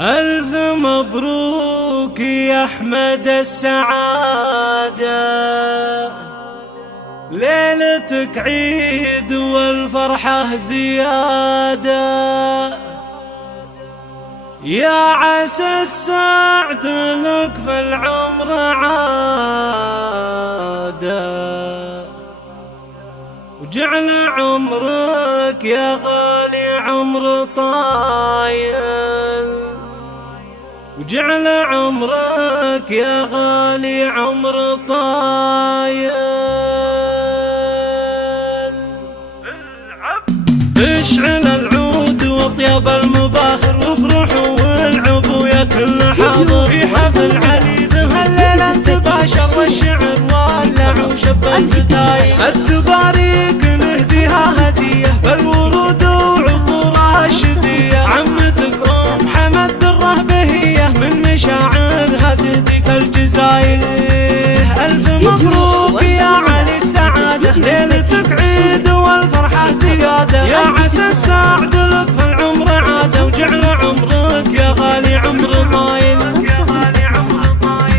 ألف مبروك يا أحمد السعادة، ليلتك عيد والفرحة زيادة، يا عسى السعد لك في العمر عادة، وجعل عمرك يا غالي عمر طايل، وجعل عمرك يا غالي عمر طايل. اشعل العود واطيب المباخر، وافرحوا والعبوا يا كل حاضر، في حفل علي هالليلة تباشر والشعر والع وشب الفتايل، التباريك نهديها هدية بالورود وعطورها الشدية، عمتك ام حمد الرهبهية من مشاعرها تهديك الجزايل. ألف مبروك يا علي السعادة، ليلتك عيد والفرحة زيادة، يا عسى السعد لك في العمر عادة، وجعل عمرك يا غالي عمر طايل،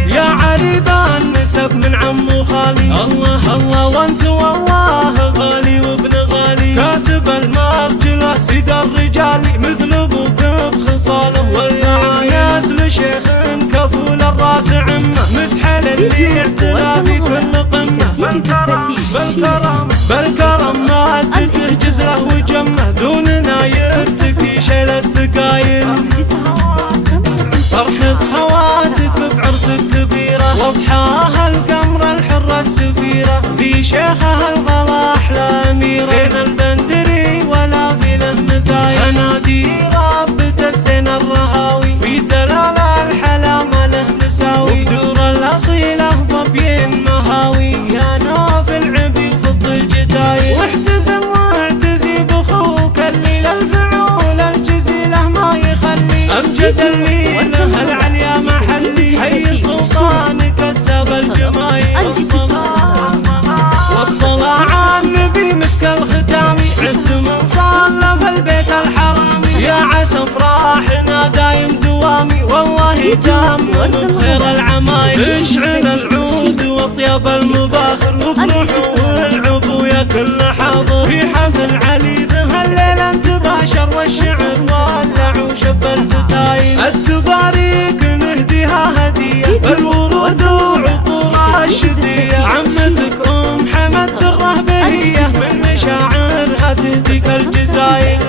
يا علي بان نسب من عم وخالي، الله الله وانت والله غالي وابن غالي، كاتب المرجله سيد الرجال، مثل ابوك بخصاله والعايس لشيخ كفول الراس عمه، مسحل اللي اعتلى في كل قمه، بالكرم مادته جزله وجمه، دوننا يرتكي شيل الثقايل، فرحة خواتك بعرسك كبيرة، واضحاها القمر الحرة السفيرة، ذي شيخها الغلا أحلى أميرة، زين البندري ولا في له مثايل، أنادي رابة الزين الرهاوي، في دلال الحلامة له مساوي، وبدور الأصيلة ظبيين مهاوي، يا نوف العبي وفض الجدايل، واحتزم واعتزي بأخوك اللي للفعول الجزيلة ما يخلي، أمجد الليلة العليا محلي، حي سلطانك السب الجمايل، والصلاة على النبي مسك الختامي، عد من صلى في البيت الحرامي، يا عسى افراحنا دايم دوامي، والله تام من خير العمايل، اشعل العود واطيب المباخر، وافرحوا والعبوا يا كل حاضر، في حفل علي هالليلة تباشر والشعر والع وشب الفتايل، التباريك نهديها هدية بالورود وعطورها الشدية، عمتك ام حمد الرهبهية من مشاعرها تهديك الجزايل.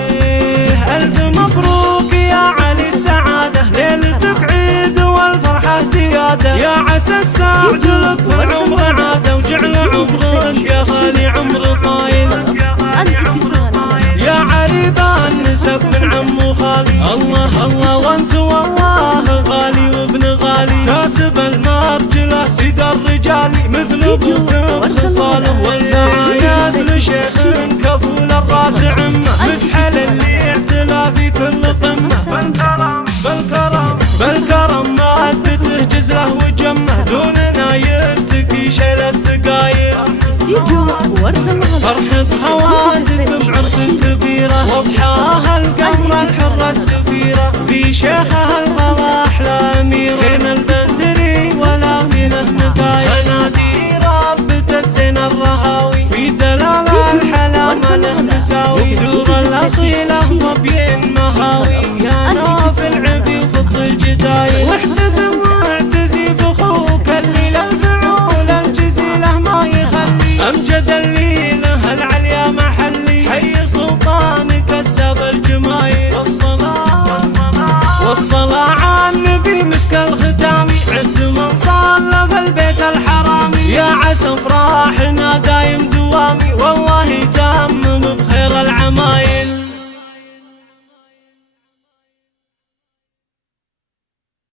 ألف مبروك يا علي السعادة، ليلتك عيد والفرحة زيادة، يا عسى السعد لك في العمر عادة، وجعل عمرك يا غالي عمر طايل، يا علي بان نسب من عم وخالي، الله الله وانت والله غالي وابن غالي، كاتب المرجله سيد الرجال، مثل ابوك بخصاله والعايس لشيخ كفول الراس عمه، مسحل اللي اعتلى في كل قمه، بالكرم مادته جزله وجمه، دوننا يرتكي شيل الثقايل، فرحة خواتك بعرس كبيرة، واضحاها القمر الحرة السفيرة،